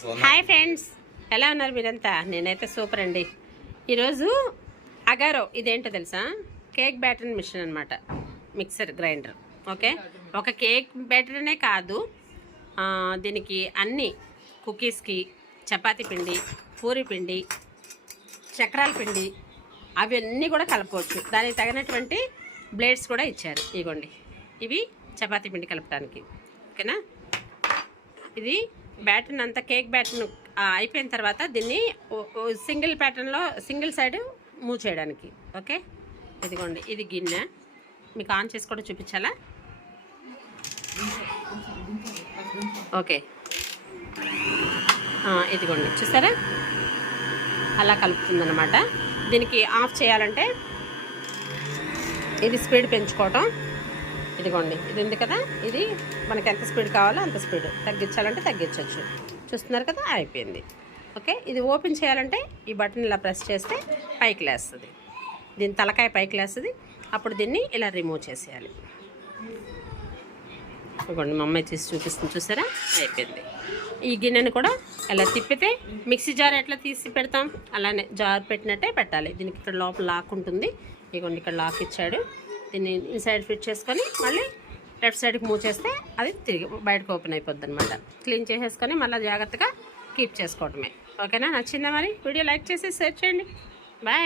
Hi friends. ఎలా ఉన్నారు మీరంతా? నేనైతే సూపర్ అండి. ఈరోజు అగారో ఇదేంటో తెలుసా? కేక్ బ్యాటరీ మిషన్ అనమాట మిక్సర్ గ్రైండర్. ఓకే? ఒక కేక్ బ్యాటరీనే కాదు దీనికి అన్ని కుకీస్కి చపాతీ పిండి పూరి పిండి చక్రాల పిండి అవన్నీ కూడా కలపవచ్చు దానికి తగినటువంటి బ్లేడ్స్ కూడా ఇచ్చారు. ఇగోండి. ఇవి చపాతీ పిండి కలపడానికి ఓకేనా? ఇది బ్యాటర్న్ అంతా కేక్ బ్యాటర్న్ అయిపోయిన తర్వాత దీన్ని ఓ- సింగిల్ ప్యాటర్న్లో సింగిల్ సైడ్ మూవ్ చేయడానికి. ఓకే? ఇదిగోండి ఇది గిన్నె. మీకు ఆన్ చేసి కూడా చూపించాలా? ఓకే. ఇదిగోండి చూసారా? అలా కలుపుతుందన్నమాట. దీనికి ఆఫ్ చేయాలంటే ఇది స్పీడ్ పెంచుకోవటం. ఇదిగోండి ఇది ఉంది కదా? ఇది మనకి ఎంత స్పీడ్ కావాలో అంత స్పీడ్. తగ్గించాలంటే తగ్గించవచ్చు చూస్తున్నారు కదా? అయిపోయింది. ఓకే? ఇది ఓపెన్ చేయాలంటే ఈ బటన్ ఇలా ప్రెస్ చేస్తే పైకి లేస్తుంది. దీని తలకాయ పైకి లేస్తుంది. అప్పుడు దీన్ని ఇలా రిమూవ్ చేసేయాలి. ఇదిగోండి మా అమ్మాయి తీసి చూపిస్తుంది చూసారా? అయిపోయింది. ఈ గిన్నెను కూడా ఇలా తిప్పితే మిక్సీ జార్ ఎట్లా తీసి పెడతాం? అలానే జార్ పెట్టినట్టే పెట్టాలి. దీనికి ఇక్కడ లోపల లాక్ ఉంటుంది. ఇదిగోండి ఇక్కడ లాక్ ఇచ్చాడు. దీన్ని ఇన్సైడ్ ఫిట్ చేసుకొని మళ్ళీ లెఫ్ట్ సైడ్కి మూవ్ చేస్తే అది తిరిగి బయటకు ఓపెన్ అయిపోద్ది అనమాట క్లీన్ చేసేసుకొని మళ్ళీ జాగ్రత్తగా కీప్ చేసుకోవటమే ఓకేనా నచ్చిందా మరి? వీడియో లైక్ చేసి షేర్ చేయండి. బాయ్